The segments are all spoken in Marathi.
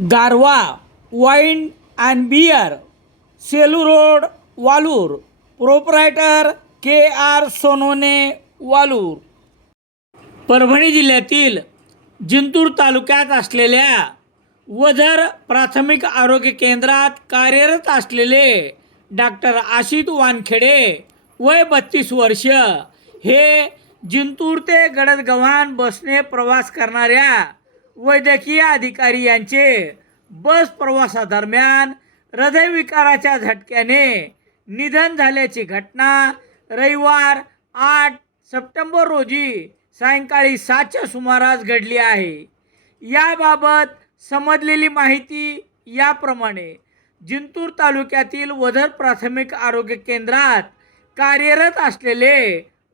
Garva wine and beer Selu road Walur. Proprietor K R Sonone Walur. Parbhani जिल्ह्यातील जिंतूर तालुक्यात असलेल्या वझर प्राथमिक आरोग्य केंद्रात कार्यरत असलेले डॉक्टर आशित वानखेडे वय बत्तीस वर्ष. हे जिंतूर ते गडदगव्हाण बसने प्रवास करणाऱ्या वैद्यकीय अधिकारी यांचे बस प्रवासादरम्यान हृदयविकाराच्या झटक्याने निधन झाल्याची घटना रविवार आठ सप्टेंबर रोजी सायंकाळी सातच्या सुमारास घडली आहे. याबाबत समजलेली माहिती याप्रमाणे जिंतूर तालुक्यातील वधर प्राथमिक आरोग्य केंद्रात कार्यरत असलेले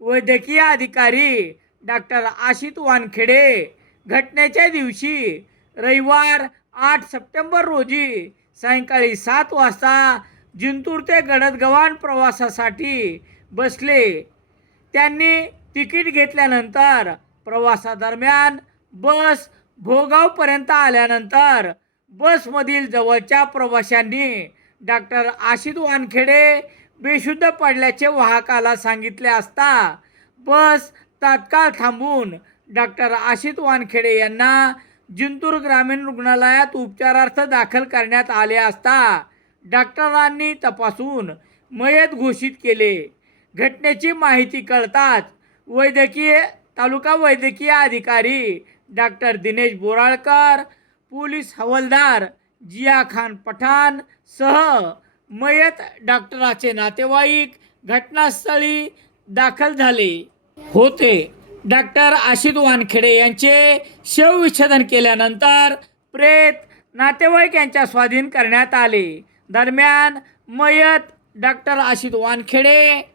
वैद्यकीय अधिकारी डॉक्टर आशित वानखेडे घटनेच्या दिवशी रविवार आठ सप्टेंबर रोजी सायंकाळी सात वाजता जिंतूर ते गडदगव्हाण प्रवासासाठी बसले. त्यांनी तिकीट घेतल्यानंतर प्रवासादरम्यान बस भोगावपर्यंत आल्यानंतर बसमधील जवळच्या प्रवाशांनी डॉक्टर आशित वानखेडे बेशुद्ध पडल्याचे वाहकाला सांगितले असता बस तात्काळ थांबून डॉक्टर आशित वानखेडे यांना जिंतूर ग्रामीण रुग्णालयात उपचारार्थ दाखल करण्यात आले असता डॉक्टरांनी तपासून मयत घोषित केले. घटनेची माहिती कळताच वैद्यकीय तालुका वैद्यकीय अधिकारी डॉक्टर दिनेश बोराळकर पोलीस हवालदार जिया खान पठाण सह मयत डॉक्टराचे नातेवाईक घटनास्थळी दाखल झाले होते. डॉक्टर आशित वानखेडे यांचे शवविच्छेदन केल्यानंतर प्रेत नातेवाईक यांच्या स्वाधीन करण्यात आले. दरम्यान मयत डॉक्टर आशित वानखेडे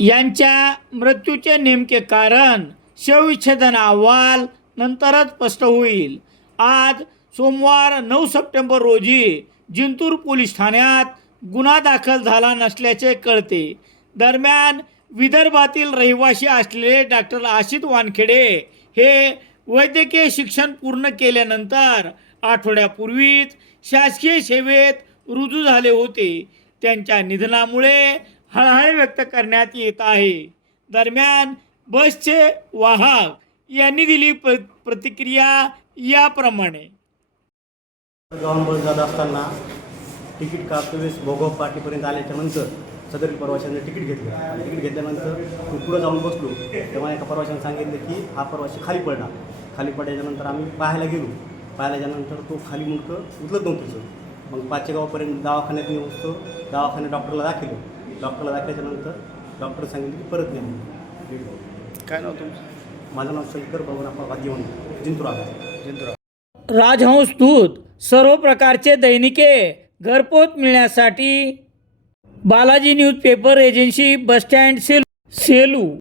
यांच्या मृत्यूचे नेमके कारण शवविच्छेदन अहवाल नंतरच स्पष्ट होईल. आज सोमवार नऊ सप्टेंबर रोजी जिंतूर पोलीस ठाण्यात गुन्हा दाखल झाला नसल्याचे कळते. दरम्यान विदर्भातील रहिवासी असलेले डॉक्टर आशित वानखेडे हे वैद्यकीय शिक्षण पूर्ण केल्यानंतर आठवड्यापूर्वीच शासकीय सेवेत रुजू झाले होते. त्यांच्या निधनामुळे हळहळ व्यक्त करण्यात येत आहे. दरम्यान बसचे वाहक यांनी दिली प्र प्रतिक्रिया याप्रमाणे. जाऊन बस जात असताना तिकीट कापतो वेळेस भोगव पार्टीपर्यंत आल्याच्यानंतर सदरील प्रवाशांनी तिकीट घेतलं. आणि तिकीट घेतल्यानंतर मी पुढं जाऊन बसलो. तेव्हा एका प्रवाशाने सांगितलं की हा प्रवासी खाली पडला खाली पडल्याच्यानंतर आम्ही पाहायला गेलो. पाहिल्याच्यानंतर तो खाली मुलकं उचलत नव्हतं सर. मग पाचशे गावापर्यंत दवाखान्यात नेऊन तो दवाखान्यात डॉक्टरला दाखवलं. डॉक्टरला दाखल्याच्यानंतर डॉक्टर सांगितलं की परत नाही काय नाव तुमचं? माझं नाव शंकर वाद्य म्हणून जिंतूर आला जिंतूर राजहंस दूत सर्व प्रकारचे दैनिके घरपोच मिळण्यासाठी Balaji news paper agency bus stand Selu Selu